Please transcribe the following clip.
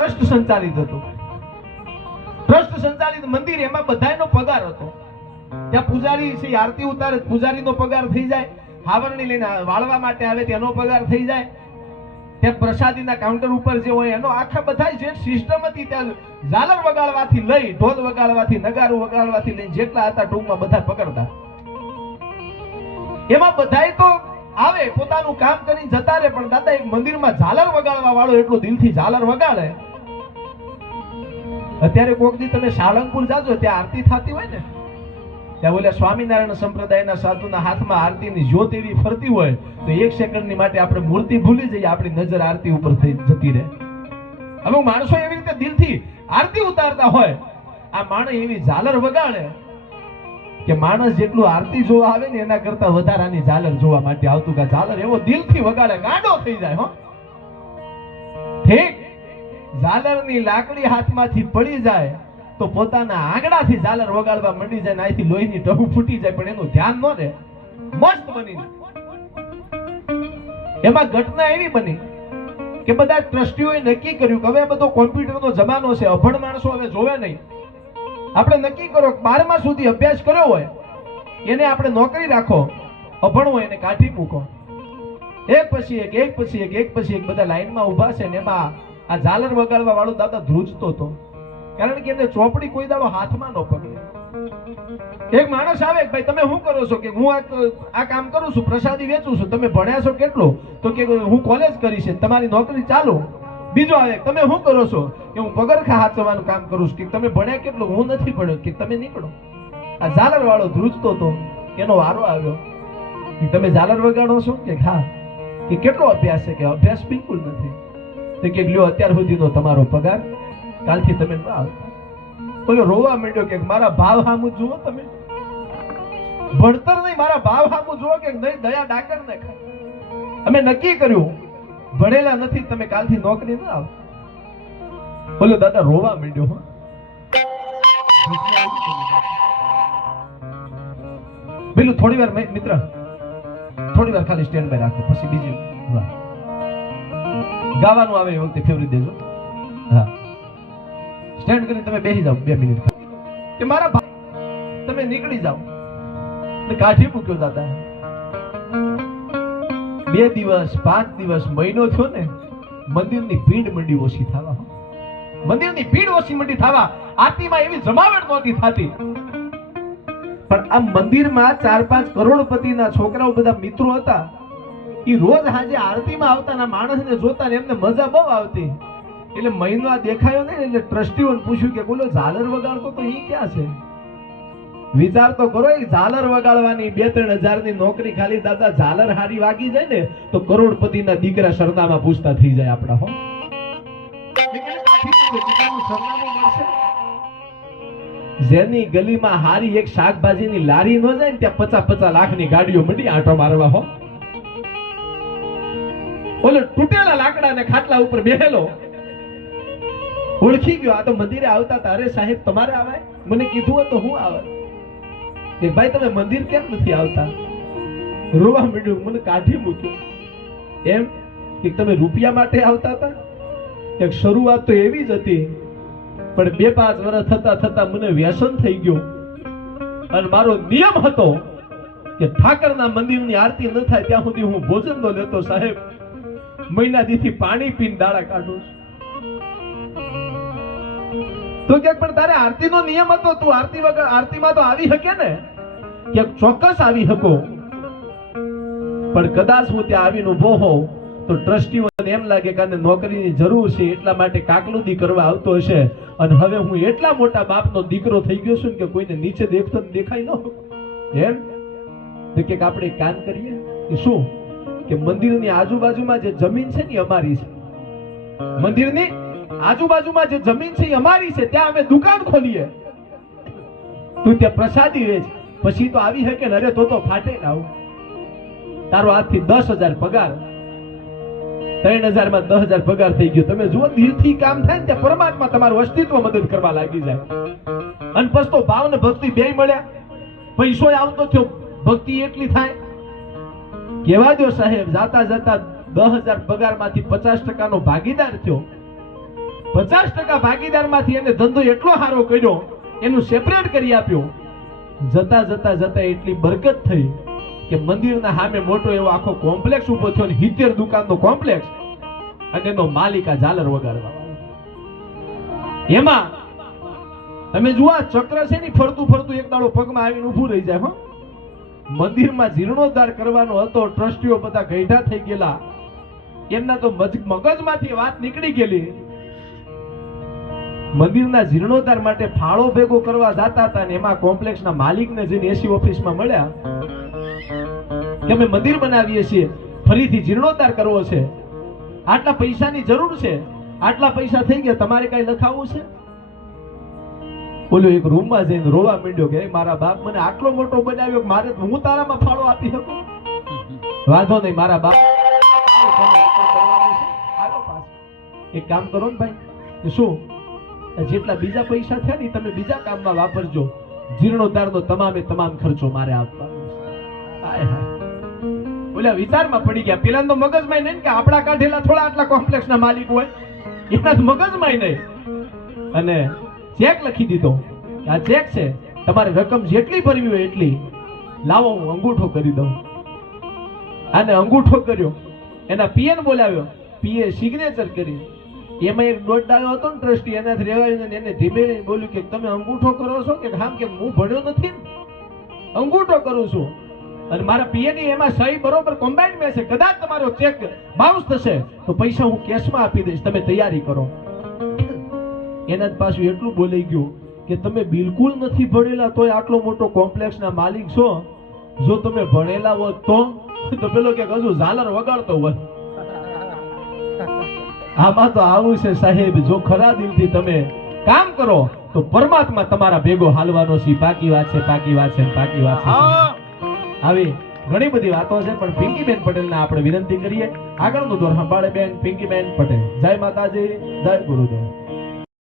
Trust સંચાલિત હતું. Trust સંચાલિત મંદિર, એમાં બધાયનો પગાર હતો. ત્યાં પૂજારી છે આરતી ઉતારે, પૂજારીનો પગાર થઈ જાય. હાવરણી લઈને વાળવા માટે આવે તેનો પગાર થઈ જાય. ત્યાં પ્રસાદીના કાઉન્ટર ઉપર જે હોય એનો આખા બધા જે સિસ્ટમ હતી, ત્યાં ઝાલર વગાડવાથી લઈ ઢોલ વગાડવાથી નગારું વગાડવાથી લઈને જેટલા હતા ટૂંકમાં બધા પકડતા. એમાં બધાય તો આવે પોતાનું કામ કરીને જતા રહે, પણ દાદા એક મંદિરમાં ઝાલર વગાડવા વાળો એટલો દિલથી ઝાલર વગાડે. અત્યારે કોક દી તમે સાળંગપુર જાજો, ત્યાં આરતી થતી હોય ને, ત્યાં બોલે સ્વામિનારાયણ સંપ્રદાયના સાધુના હાથમાં આરતીની જ્યોત એવી ફરતી હોય તો એક સેકન્ડની માટે આપણે મૂર્તિ ભૂલી જઈએ, આપણી નજર આરતી ઉપર થઈ જતી રહે. હવે માણસો એવી રીતે દિલથી આરતી ઉતારતા હોય, આ માણસ એવી ઝાલર વગાડે કે માણસ જેટલું આરતી જોવા આવે ને એના કરતા વધારાની ઝાલર જોવા માટે આવતું. કે ઝાલર એવો દિલથી વગાડે, ગાંડો થઈ જાય. હો ઠીક, ઝાલરની લાકડી હાથમાંથી પડી જાય તો પોતાના આંગળાથી ઝાલર વગાડવા મંડી જાય, અહીંથી લોહીની ટહુ ફૂટી જાય, પણ એનું ધ્યાન ન રહે. મસ્ત બની. એમાં ઘટના એવી બની કે બધા ટ્રસ્ટીઓએ નક્કી કર્યું કે હવે બધો કોમ્પ્યુટરનો જમાનો છે, અભણ માણસો હવે જોવે નહીં. આપણે નક્કી કરો 12મા સુધી અભ્યાસ કર્યો હોય એને આપણે નોકરી રાખો, અભણ હોય એને કાઢી મૂકો. એક પછી એક, એક પછી એક, એક પછી એક બધા લાઈનમાં ઊભા છે ને એમાં આ ઝાલર વગાડવા વાળો દાદા ધ્રુજતો હતો, કારણ કે એને ચોપડી કોઈ દાડો હાથમાં ન પકડે. એક માણસ આવે, ભાઈ તમે શું કરો છો? કે હું આ કામ કરું છું, પ્રસાદી વેચું છું. તમે ભણ્યા છો કેટલો? તો કે હું કોલેજ કરી છે, તમારી નોકરી ચાલુ. બીજો આવે, તમે શું કરો છો? કે હું પગરખા હાચવાનું કામ કરું છું. કે તમે ભણ્યા કેટલો? હું નથી ભણ્યો. કે તમે નીકળો. આ ઝાલર વાળો ધ્રુજતો હતો, એનો વારો આવ્યો. કે તમે ઝાલર વગાડો છો? કે હા. કે કેટલો અભ્યાસ છે? કે અભ્યાસ બિલકુલ નથી. તો કે લ્યો અત્યાર સુધીનો તમારો પગાર, કાલથી તમે ન આવો. બોલો રોવા માંડ્યો કે મારા ભાવ સામું જુઓ, તમે ભણતર નહીં મારા ભાવ સામું જુઓ કે નહીં, દયા ડાકર ને ખાય. અમે નક્કી કર્યું ભણેલા નથી, તમે કાલથી નોકરી ન આવો. બોલો દાદા રોવા માંડ્યો. પેલું થોડી વાર મિત્ર, થોડી વાર ખાલી સ્ટેન્ડ બાય રાખો, પછી બીજી ગાવાનું આવે એ વખતે ફેવરી દેજો. હા, સ્ટેન્ડ કરીને તમે બેસી જાઓ 2 મિનિટ. કે મારા ભાઈ તમે નીકળી જાઓ. કાઢી મૂક્યો દાદા. 2 દિવસ 5 દિવસ મહિનો થયો ને, મંદિરની ભીડ મંડી ઓછી થવા. મંદિરની ભીડ ઓછી મંડી થવા. આરતીમાં એવી જમાવટ નહોતી થતી, પણ આ મંદિરમાં 4-5 કરોડપતિના છોકરાઓ બધા મિત્રો હતા. એ રોજ હાજે આરતીમાં આવતા ના માણસને જોતા ને એમને મજા બહુ આવતી. એટલે મહિનો આ દેખાયો ને, એટલે ટ્રસ્ટીઓને પૂછ્યું કે બોલો ઝાલર વગાડતો તો ઈ ક્યાં છે? વિચાર તો કરો, એ ઝાલર વગાડવાની 2-3 હજારની નોકરી ખાલી દાદા ઝાલર હારી વાગી જાય ને તો કરોડપતિના દીકરા સરનામા પૂછતા થઈ જાય આપડા. હો સરનામું મળશે. જેની ગલીમાં હારી એક શાકભાજીની લારી ન જાય ને ત્યાં 50-50 લાખની ગાડીઓ મંડી આંટો મારવા. હો ઓલો તૂટેલા લાકડાને ખાટલા ઉપર બેહેલો ઓળખી ગયો, આ તો મંદિરે આવતા હતા. અરે સાહેબ તમારે આવાય? મને કીધું હોય તો હું આવે. કે ભાઈ તમે મંદિર કેમ નથી આવતા? રોવા માંડ્યું, મને કાઢી મૂક્યું. એમ કે તમે રૂપિયા માટે આવતા હતા? એક શરૂઆત તો એવી જ હતી, પણ 2-5 વર્ષ થતા થતા મને વ્યસન થઈ ગયું. અને મારો નિયમ હતો કે ઠાકરના મંદિરની આરતી ન થાય ત્યાં સુધી હું ભોજન ન લેતો. સાહેબ મહિના દીથી પાણી પીને દાડા કાઢું છું. તો કે પણ તારે આરતીનો નિયમ હતો, તું આરતી વગર આરતીમાં તો આવી શકે ને? કે ચોક્કસ આવી શકો, પણ કદાચ હું ત્યાં આવીને ઉભો હોઉં તો ટ્રસ્ટીઓને એમ લાગે કે આને નોકરીની જરૂર છે, એટલા માટે કાકલુદી કરવા આવતો હશે. અને હવે હું એટલા મોટા બાપનો દીકરો થઈ ગયો છું કે કોઈને નીચે દેખતો દેખાય ન એમ. તો કે આપણે કામ કરીએ કે શું, કે મંદિરની આજુબાજુમાં જે જમીન છે ને અમારી છે. મંદિરની આજુબાજુમાં જે જમીન છે એ અમારી છે, ત્યાં અમે દુકાન ખોલીએ. તું ત્યાં પ્રસાદી વેચ, પછી તો આવી હકે ને? અરે તો ફાટે ને આવું. તારો આજથી 10,000 પગાર, 3,000 માં 10,000 પગાર થઈ ગયો. તમે જુઓ દિલથી કામ થાય ને ત્યાં પરમાત્મા તમારું અસ્તિત્વ મદદ કરવા લાગી જાય. અને પછી તો ભાવ ને ભક્તિ બેય મળ્યા. પૈસો આવતો થયો, ભક્તિ એટલી થાય. કેવા દો સાહેબ, જાતા જાતા 10,000 પગાર માંથી 50% નો ભાગીદાર થયો. 50% ભાગીદારમાંથી એને ધંધો એટલો સારો કર્યો, એનું સેપરેટ કરી આપ્યો. જતા જતા જતા એટલી બરકત થઈ કે મંદિરના સામે મોટો એવો આખો કોમ્પ્લેક્સ ઉભો થયો, 70 દુકાનનો કોમ્પ્લેક્સ, અને એનો માલિક આ ઝાલર વગાડવા. એમાં તમે જુઓ, આ ચક્ર છે ને ફરતું ફરતું એક દાડો પગમાં આવીને ઊભું રહી જાય. હો, મંદિરમાં જીર્ણોદ્ધાર કરવાનો હતો, ટ્રસ્ટીઓ બધા ગઈઢા થઈ ગયેલા, એમના તો મગજમાંથી વાત નીકળી ગયેલી. મંદિરના જીર્ણોદ્ધાર માટે ફાળો ભેગો કરવા જતા હતા, ને એમાં કોમ્પ્લેક્સના માલિકને જઈને એસી ઓફિસમાં મળ્યા કે અમે મંદિર બનાવીએ છીએ, ફરીથી જીર્ણોદ્ધાર કરવો છે, આટલા પૈસાની જરૂર છે, આટલા પૈસા થઈ ગયા, તમારે કઈ લખાવવું છે? બોલો એક રૂમમાં જઈને રોવા માંડ્યો કે મારા બાપ મને આટલો મોટો બનાવ્યો, મારે હું તારામાં ફાળો આપી શકું? વાંધો નહીં, મારા બાપ એક કામ કરો ને ભાઈ, શું જેટલા બીજા પૈસા થયા ને તમે બીજા કામમાં વાપરજો, જીર્ણોદ્ધારનો તમામે તમામ ખર્ચો મારે આપવાનો. બોલ્યા વિચારમાં પડી ગયા. પેલા તો મગજમાં નહીં કે આપણા કાઢેલા થોડા આટલા કોમ્પ્લેક્સના માલિક હોય, એના તો મગજમાં નહીં. અને ચેક લખી દીધો, આ ચેક છે, તમારે રકમ જેટલી ભરવી હોય એટલી લાવો, હું અંગૂઠો કરી દઉં. આને અંગૂઠો કર્યો, એના પીએન બોલાવ્યો, પીએ સિગ્નેચર કરી. એમાં એક દોઢ ડાયો હતો ને ટ્રસ્ટી, એનાથી રેવાયું, એને ધીમે બોલ્યું કે તમે અંગૂઠો કરો છો? કે હા, કે હું ભણ્યો નથી ને, અંગૂઠો કરું છું. અને મારા પીએની એમાં સહી બરોબર કોમ્બાઇન્ડ મેં છે, કદાચ તમારો ચેક બાઉન્સ થશે તો પૈસા હું કેશમાં આપી દઈશ, તમે તૈયારી કરો. એના જ પાછું એટલું બોલાઈ ગયું કે તમે બિલકુલ નથી ભણેલા તોય આટલો મોટો કોમ્પ્લેક્સના માલિક છો, જો તમે ભણેલા હોત તો પેલો કે હજુ ઝાલર વગાડતો હોત. આમાં તો આવું છે સાહેબ, જો ખરા દિલથી તમે કામ કરો તો પરમાત્મા તમારા ભેગો હાલવાનો છે. પાકી વાત છે, પાકી વાત છે, પાકી વાત છે. આવી ઘણી બધી વાતો છે, પણ પિંકીબેન પટેલને આપણે વિનંતી કરીએ આગળનું દોર સંભાળે. બેન પિંકીબેન પટેલ, જય માતાજી, જય ગુરુદેવ.